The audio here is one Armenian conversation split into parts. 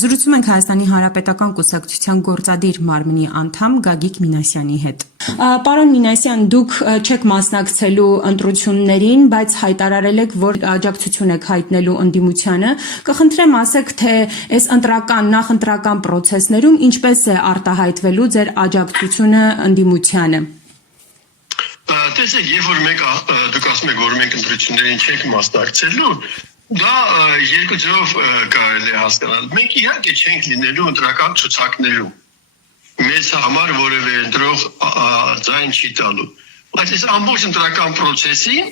Զրուցում ենք Հայաստանի Հանրապետական կուսակցության գործադիր մարմնի անդամ Գագիկ Մինասյանի հետ։ Պարոն Մինասյան, դուք չեք մասնակցելու ընտրություններին, բայց հայտարարել եք, որ աջակցություն եք հայտնելու ընդդիմությանը։ Կխնդրեմ ասեք, թե այս նախընտրական process-ներում ինչպես է արտահայտվելու ձեր աջակցությունը ընդդիմությանը։ Տեսեք, երբ որ դուք ասում եք, որ մենք ընտրություններին չենք մասնակցելու, դա երկու ձևով կարելի է հասկանալ։ Մենք իհարկե չենք լինելու ընտրական ցուցակներում։ Մեզ համար որևէ ընտրող ձայն չի տալու։ Բայց այս ամբողջ ընտրական process-ին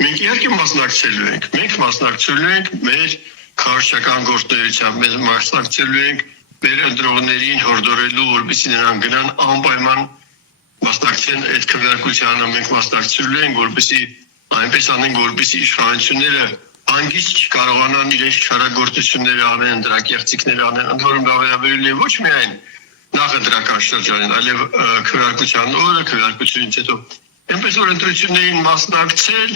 մենք իհարկե մասնակցելու ենք։ Մենք մասնակցելու ենք մեր քարոզչական գործունեությամբ, մենք մասնակցելու ենք մեր ընտրողներին հորդորելու, որպեսզի նրանք գնան անպայման մասնակցեն այդ քվեարկությանը, մենք մասնակցելու ենք, որպեսզի այնպես անենք, որպեսզի իշխանությունները հանգիստ չկարողանան իրենց չարագործությունները անեն, դրակեղծիքներ անեն, ընդ որում դա վերաբերում է ոչ միայն նախընտրական շրջանին, այլև քվեարկության օրը, քվեարկությունից հետո։ Այնպես որ ընտրություններին մասնակցել,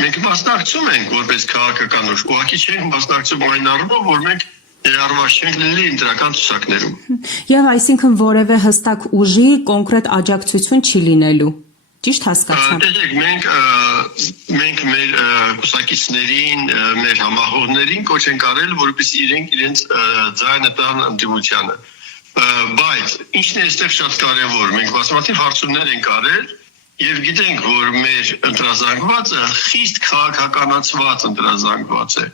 մենք մասնակցում ենք որպես քաղաքական ուժ, ուղղակի չենք մասնակցում այն առումով, որ մենք ներառված չենք լինի ընտրական ցուցակներում։ Եվ այսինքն որևէ հստակ ուժի կոնկրետ աջակցություն չի լինելու։ Ճիշտ հասկացա։ Տեսեք, մենք մեր կուսակիցներին, մեր համախոհներին կոչ ենք արել, որպեսզի իրենց ձայնը տան ընդդիմությանը։ Բայց ինչն է այստեղ շատ կարևոր, մենք բազմաթիվ հարցումներ ենք արել եւ գիտենք, որ մեր ընտրազանգվածը խիստ քաղաքականացված ընտրազանգված է։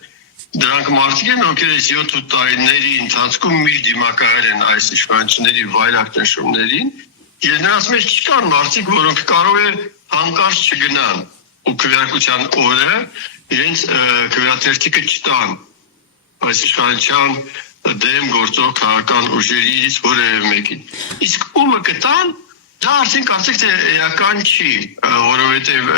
Դրանք մարդիկ են, ովքեր 7 տարիների ընթացքում միշտ դիմակայել են այս իշխանությունների վայրագ նշումներին, եւ նրանց մեջ չկան մարդիկ, որոնք կարող է հանկարծ չգնան ու քվեարկության օրը իրենց քվեաթերթիկը չտան այս իշխանության դեմ գործող քաղաքական ուժերից որևէ մեկին։ Իսկ ումը կտան, դա արդեն կարծեք թե էական չի, որովհետեւ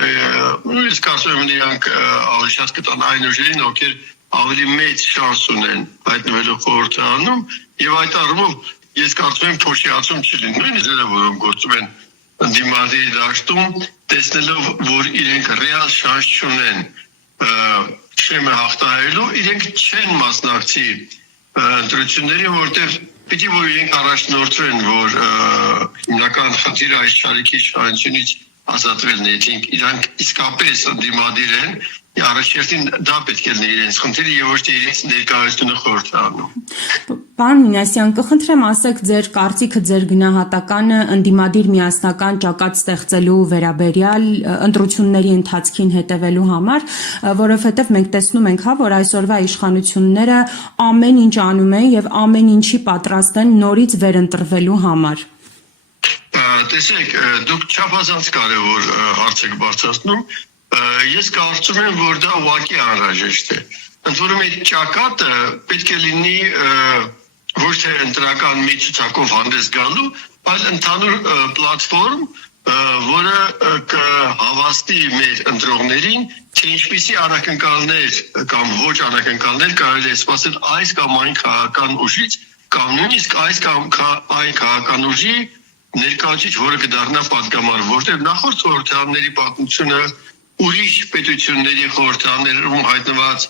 ես կարծում եմ նրանք ավելի շատ կտան այն ուժերին, ովքեր ավելի մեծ շանս ունեն հայտնվելու խորհրդարանում եւ այդ առումով ես կարծում եմ փոշիացում չի լինի, նույնիսկ որոնք գործում են ընդդիմադիր դաշտում, տեսնելով, որ իրենք ռեալ շանս չունեն շեմը հաղթահարելու, իրենք չեն մասնակցի ընտրություններին, որտեղ պիտի որ իրենք առաջնորդվեն, որ հիմնական խնդիրը այս շարքի իշխանությունից ազատվելն է, իրանք իսկապես ընդդիմադիր են, առաջերտին դա պետք է լինի իրենց խնդիրը եւ ոչ թե իրենց ներկայացումը խորհրդարանում։ Պարոն Մինասյան, կխնդրեմ ասեք ձեր կարծիքը, ձեր գնահատականը ընդդիմադիր միասնական ճակատ ստեղծելու վերաբերյալ ընտրությունների ընթացքին հետևելու համար, որովհետեւ մենք տեսնում ենք, որ այսօրվա իշխանությունները ամեն ինչ անում են եւ ամեն ինչի պատրաստ են նորից վերընտրվելու համար։ Տեսեք, դուք չափազանց կարևոր հարց եք բարձրացնում։ Ես կարծում եմ, որ դա ուղղակի անհրաժեշտ է։ Ընդ որում այդ ճակատը պետք է լինի ոչ թե ընտրական մի ցուցակով հանդես գալու, այլ ընդհանուր պլատֆորմ, որը կհավաստի մեր ընտրողներին, թե ինչպիսի անակնկալներ կամ ոչ անակնկալներ կարելի է սպասել այս կամ այն քաղաքական ուժից, կամ նույնիսկ այս կամ այն քաղաքական ուժի ներկայացուցիչ, որը կդառնա պատգամար, որտեղ նախորդ խորհրդարանների պատմությունը ուրիշ պետությունների խորհրդարաններում հայտնված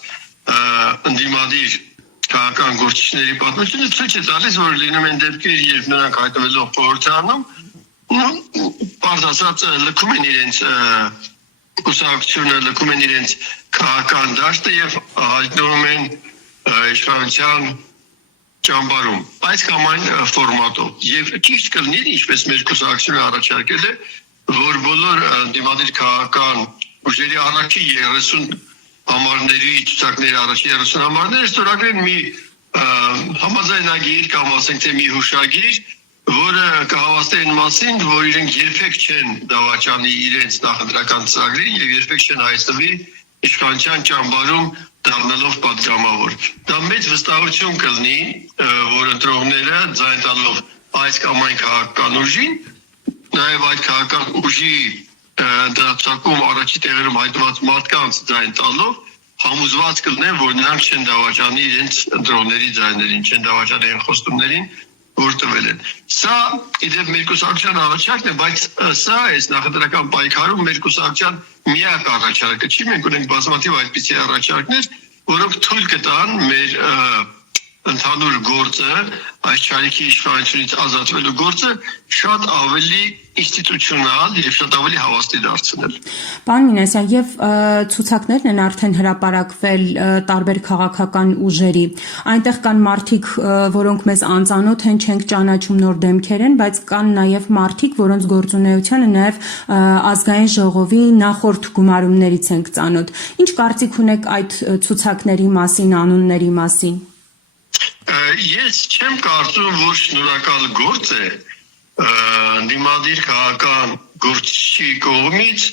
ընդդիմադիր քաղաքական գործիչների պատմությունը ցույց է տալիս, որ լինում են դեպքեր, երբ նրանք հայտնվելով խորհրդարանում, պարզ ասած լքում են իրենց կուսակցությունը, լքում են իրենց քաղաքական դաշտը եւ հայտնվում են իշխանության ճամբարում, այս կամ այն ֆորմատով։ Եվ ճիշտ կլինի, ինչպես մեր կուսակցությունը առաջարկել է, որ բոլոր ընդդիմադիր քաղաքական ուժերի առաջի 30 համարների ցուցակների առաջի 30 համարները ստորագրեն մի համաձայնագիր կամ ասենք թե մի հուշագիր, որը կհավաստեն մասին, որ իրենք երբեք չեն դավաճանի իրենց նախընտրական ծրագրին եւ երբեք չեն հայտնվի իշխանության ճամբարում դառնալով պատգամավոր։ Դա մեծ վստահություն կլինի, որ ընտրողները ձայն տալով այս կամ այն քաղաքական ուժին, նաեւ այդ քաղաքական ուժի դրացակում առաջի տեղերում հայտնված մարդկանց ձայն տալով համոզված կլինեն, որ նրանք չեն դավաճանի իրենց ընտրողների ձայներին, չեն դավաճանի այն խոստումներին, որ տվել են։ Սա իդեպ մեր կուսակցության առաջարկն է, բայց սա այս նախընտրական պայքարում մեր կուսակցության միակ առաջարկը չի, մենք ունենք բազմաթիվ այդպիսի առաջարկներ, որոնք թույլ կտան մեր ընդհանուր գործը, այս չարիքի իշխանությունից ազատվելու գործը շատ ավելի ինստիտուցիոնալ եւ շատ ավելի հավաստի դարձնել։ Պարոն Մինասյան, եւ ցուցակներն են արդեն հրապարակվել տարբեր քաղաքական ուժերի։ Այնտեղ կան մարդիկ, որոնք մեզ անծանոթ են, չենք ճանաչում, նոր դեմքեր են, բայց կան նաեւ մարդիկ, որոնց գործունեությանը նաեւ ազգային ժողովի նախորդ գումարումներից ենք ծանոթ։ Ինչ կարծիք ունեք այդ ցուցակների մասին, անունների մասին։ Ես չեմ կարծում, որ շնորհակալ գործ է դիմադիր քաղաքական գործչի կողմից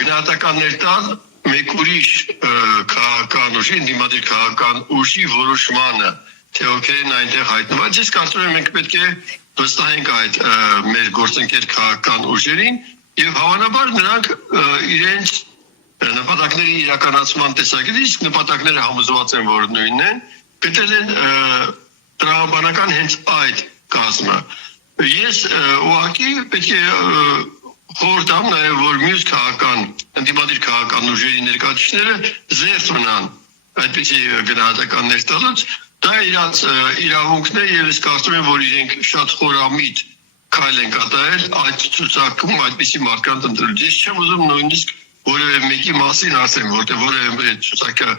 գնահատականներ տալ մեկ ուրիշ քաղաքական ուժի, դիմադիր քաղաքական ուժի որոշմանը, թե ովքեր են այնտեղ հայտնված։ Ես կարծում եմ մենք պետք է վստահենք այդ մեր գործընկեր քաղաքական ուժերին եւ հավանաբար նրանք իրենց նպատակների իրականացման տեսակետից նպատակները համոզված են, որ նույնն են, գտել են տրամաբանական հենց այդ կազմը։ Ես ուղղակի պետք է խորհուրդ նաև որ մյուս քաղաքական, ընդդիմադիր քաղաքական ուժերի ներկայացուցիչները զերծ մնան այդպիսի գնահատականներ տալուց, դա իրանց իրավունքն է եւ ես կարծում եմ, որ իրենք շատ խորամիտ քայլ են կատարել այդ ցուցակում այդպիսի մարդկանց ընտրել։ Ես չեմ ուզում նույնիսկ որևէ մեկի մասին ասեմ, որտեղ որևէ ցուցակը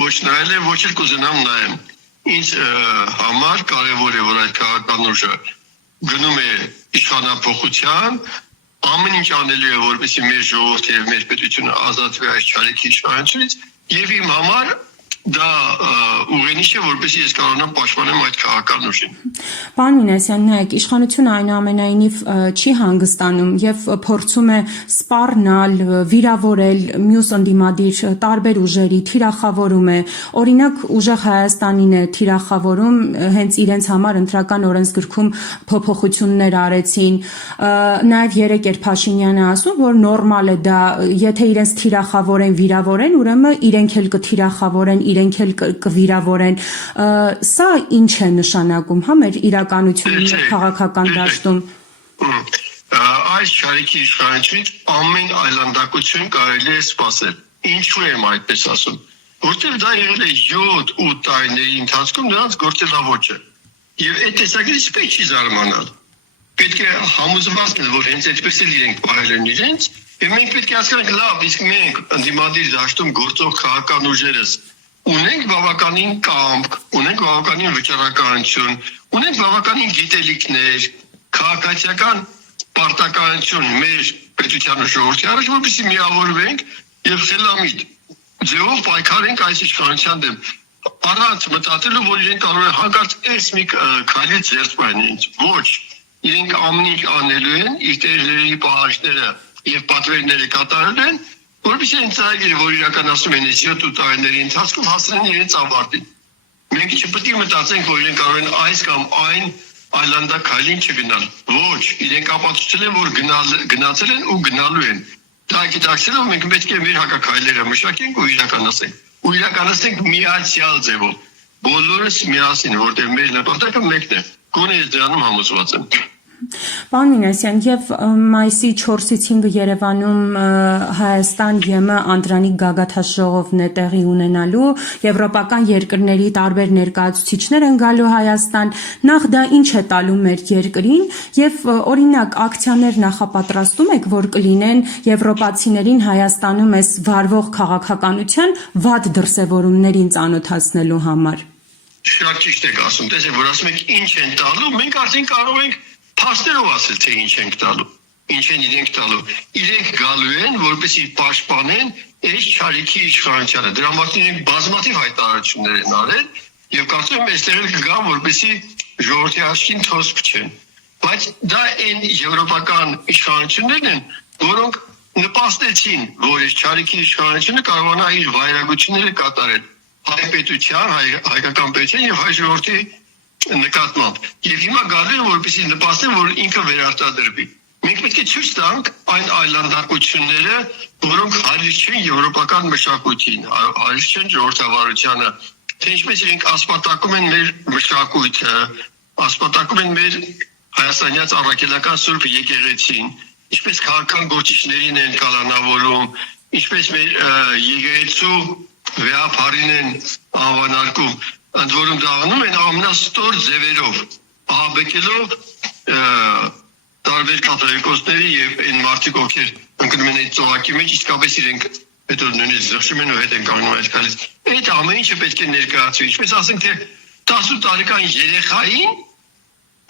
ոչ նայել եմ, ոչ էլ կուզենամ նայեմ։ Ինձ համար կարևոր է, որ այդ քաղաքական ուժը գնում է իշխանափոխության, ամեն ինչ անելու է, որպեսզի մեր ժողովուրդը եւ մեր պետությունը ազատվի այս չարիքի իշխանությունից, եւ իմ համար դա ուղենիշ է, որպեսզի ես կարողանամ պաշտպանեմ այդ քաղաքական ուժին։ Պարոն Մինասյան, նայեք, իշխանությունը այնուամենայնիվ չի հանգստանում եւ փորձում է սպառնալ, վիրավորել մյուս ընդդիմադիր տարբեր ուժերի, թիրախավորում է։ Օրինակ, Ուժեղ Հայաստանին է թիրախավորում, հենց իրենց համար ընտրական օրենսգրքում փոփոխություններ արեցին։ Նաեւ երեք էր Փաշինյանը ասում, որ նորմալ է դա, եթե իրենց թիրախավորեն, վիրավորեն, ուրեմն իրենք էլ կթիրախավորեն, իրենք էլ կվիրավորեն։ Սա ինչ է նշանակում, հա, մեր իրականությունի քաղաքական դաշտում։ Այս չարիքի իշխանությունից ամեն այլանդակություն կարելի է սպասել։ Ինչու եմ այդպես ասում։ Որտեղ դա եղել է 7-8 տարիների ընթացքում նրանց գործելավոճը։ Եվ այդ տեսակետից պետք չի զարմանալ։ Պետք է համոզված լինել, որ հենց այդպես էլ իրենք պահել են իրենց, եւ մենք պետք է հասկանանք լավ, իսկ մենք ընդդիմադիր դաշտում գործող քաղաքական ուժերս ունենք բավականին կամք, ունենք բավականին վճռականություն, ունենք բավականին գիտելիքներ, քաղաքացիական պարտականություն մեր պետության ու ժողովրդի առաջ, որպեսզի միավորվենք եւ խելամիտ ձևով պայքարենք այս իշխանության դեմ։ Առանց մտածելու, որ իրենք կարող են հանկարծ այս մի քայլից զերծ բերել։ Ոչ, իրենք ամեն ինչ անելու են, իր տերերի պահանջները եւ պատվերները կատարել են, որպեսզի այն ծրագիրը, որ իրականացնում են այս 7 տարիների ընթացքում, հասնեն իրենց ավարտին։ Մենք չպետք է մտածենք, որ իրենք կարող են այս կամ այն այլանդակայլին չգնալ։ Ոչ, իրենք ապացուցել են, որ գնացել են ու գնալու են։ Դա գիտակցելով մենք պետք է մեր հակակայլերը մշակենք ու իրականացնենք։ Ու իրականացնենք միացյալ ձևով։ Բոլորս միասին, որտեղ մեր նպատակը մեկն է։ Գոնե ես դրանում համոզված եմ։ Պարոն Մինասյան, եւ մայիսի 4-ից 5-ը Երևանում Հայաստան-ԵՄ Անդրանիկ գագաթաժողովն է տեղի ունենալու, եվրոպական երկրների տարբեր ներկայացուցիչներ են գալու Հայաստան, նախ դա ինչ է տալու մեր երկրին եւ օրինակ ակցիաներ նախապատրաստում եք, որ կլինեն եվրոպացիներին Հայաստանում այս վարվող քաղաքականության վատ դրսևորումներին ծանոթացնելու համար։ Շատ ճիշտ եք ասում, տեսեք, որ ասում եք ինչ են տալու, մենք արդեն կարող ենք փաստերով ասել, թե ինչ ենք տալու, ինչ են իրենք տալու։ Իրենք գալու են, որպեսզի պաշտպանեն այս չարիքի իշխանությանը։ Դրա համար իրենք բազմաթիվ հայտարարություններ են արել եւ կարծում եմ այստեղ էլ կգան, որպեսզի ժողովրդի աչքին թոս փչեն։ Բայց դա այն եվրոպական իշխանություններն են, որոնք նպաստեցին, որ այս չարիքի իշխանությունը կարողանա իր վայրագությունները կատարել հայ պետության, հայկական պետության եւ հայ ժողովրդի նկատմամբ։ Եվ հիմա գալու են, որպեսզի նպաստեն, որ ինքը վերարտադրվի։ Մենք պետք է ցույց տանք այն այլանդակությունները, որոնք հարիր չեն եվրոպական մշակույթին, հարիր չեն ժողովրդավարությանը, թե ինչպես իրենք ասպատակում են մեր մշակույթը, ասպատակում են մեր հայաստանյաց առաքելական սուրբ եկեղեցին, ինչպես քաղաքական գործիչներին են կալանավորում, ինչպես մեր եկեղեցու վեհապարին են անվանարկում։ ընդ որում դա անում են ամենաստոր ձևերով, ահաբեկելով տարբեր կաթողիկոսների եւ այն մարդիկ, ովքեր ընկնում են այդ ծողակի մեջ, իսկապես իրենք հետո նույնիսկ զղջում են ու հետ են կանգնում այդ քալից։ Այդ ամեն ինչը պետք է ներկայացվի, ինչպես ասենք թե 18 տարեկան երեխային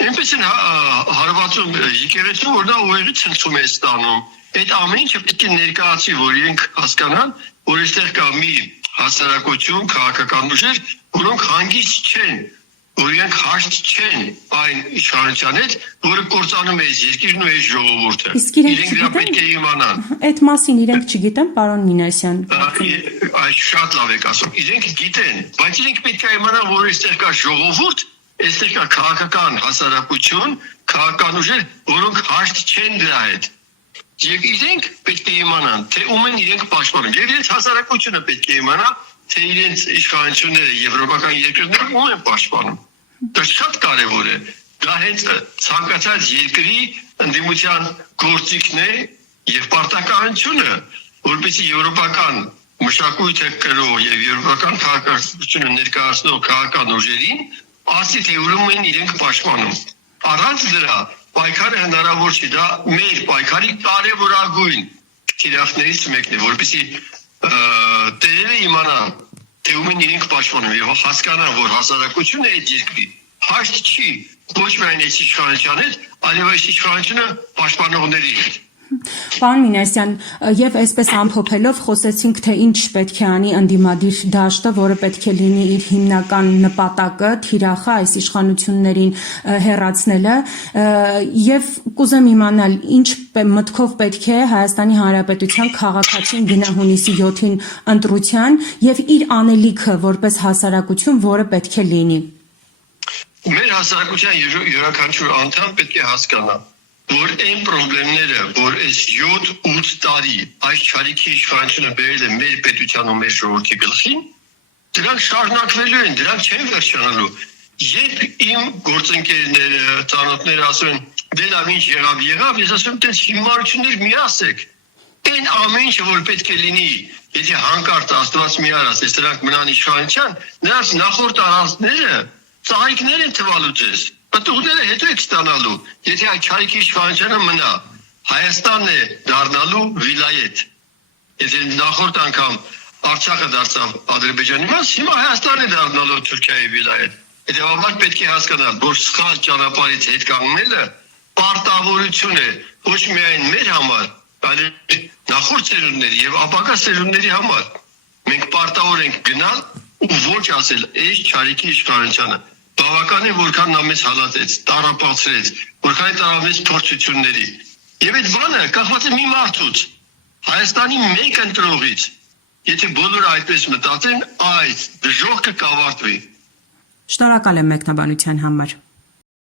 այնպես են հարվածում եկեղեցու, որ նա ուղեղի ցնցում է ստանում։ Այդ ամեն ինչը պետք է ներկայացվի, որ իրենք հասկանան, որ այստեղ կա մի հասարակություն, քաղաքական ուժեր, որոնք հանգիստ չեն, որ իրենք հաշտ չեն այն իշխանության հետ, որը կործանում է այս երկիրն ու այս ժողովուրդը։ Իսկ իրենք դա պետք է իմանան։ Այդ մասին իրենք չգիտեն, պարոն Մինասյան։ Այս շատ լավ եք ասում։ Իրենք գիտեն, բայց իրենք պետք է իմանան, որ այստեղ կա ժողովուրդ, այստեղ կա քաղաքական հասարակություն, քաղաքական ուժեր, որոնք հաշտ չեն դրա հետ։ Եվ իրենք պետք է իմանան, թե ում են իրենք պաշտպանում։ Եվ իրենց հասարակությունը պետք է իմանա, թե իրենց իշխանությունները եվրոպական երկրները ում են պաշտպանում։ Դա շատ կարևոր է։ Դա հենց ցանկացած երկրի ընդդիմության գործիքն է եւ պարտականությունը, որպեսզի եվրոպական մշակույթը կրող եւ եվրոպական քաղաքականությունը ներկայացնող քաղաքական ուժերին ասի թե ում են իրենք պաշտպանում։ Առանց դրա պայքարը հնարավոր չի, դա մեր պայքարի կարևորագույն թիրախներից մեկն է, որպեսզի տերերը իմանան, թե ում են իրենք պաշտպանում եւ հասկանան, որ հասարակությունը այդ երկրի հաշտ չի ոչ միայն այս իշխանության հետ, այլև այս իշխանությունը պաշտպանողների հետ։ Պարոն Մինասյան, եւ այսպես ամփոփելով խոսեցինք, թե ինչ պետք է անի ընդդիմադիր դաշտը, որը պետք է լինի իր հիմնական նպատակը, թիրախը այս իշխանություններին հեռացնելը, եւ կուզեմ իմանալ, ինչ մտքով պետք է Հայաստանի Հանրապետության քաղաքացին գնա հունիսի 7-ին ընտրության եւ իր անելիքը որպես հասարակություն, որը պետք է լինի։ Մեր հասարակության յուրաքանչյուր անդամ պետք է հասկանա, որ այն խնդիրները, որ այս 7-8 տարի այս չարիքի իշխանությունը բերել է մեր պետության ու մեր ժողովրդի գլխին, դրանք շարունակվելու են, դրանք չեն վերջանալու։ Երբ իմ գործընկերները, ծանոթները ասում են, դե լավ ինչ եղավ, ես ասում եմ, տես հիմարություններ մի ասեք։ Այն ամեն ինչը, որ պետք է լինի, եթե հանկարծ Աստված մի արած, ես դրանք մնան իշխանության, նրանց նախորդ առանցները ծաղիկներ են թվալու ձեզ։ Պատուղները հետո եք ստանալու, եթե այդ չարիքի իշխանությունը մնա, Հայաստանն է դառնալու վիլայետ։ Եթե նախորդ անգամ Արցախը դարձավ Ադրբեջանի մաս, հիմա Հայաստանն է դառնալու Թուրքիայի վիլայետ։ Հետևաբար պետք է հասկանալ, որ սխալ ճանապարհից հետ կանգնելը պարտավորություն է ոչ միայն մեր համար, այլև նախորդ սերունդների եւ ապագա սերունդների համար։ Մենք պարտավոր ենք գնալ ու ոչ ասել այս չարիքի իշխանությանը։ Բավական է, որքան նա մեզ հալածեց, տառապացրեց, որքան տարավեց փորձությունների։ Եվ այդ բանը կախված է մի մարդուց, Հայաստանի մեկ ընտրողից։ Եթե բոլորը այդպես մտածեն, այդ դժոխքը կավարտվի։ Շնորհակալ եմ մեկնաբանության համար։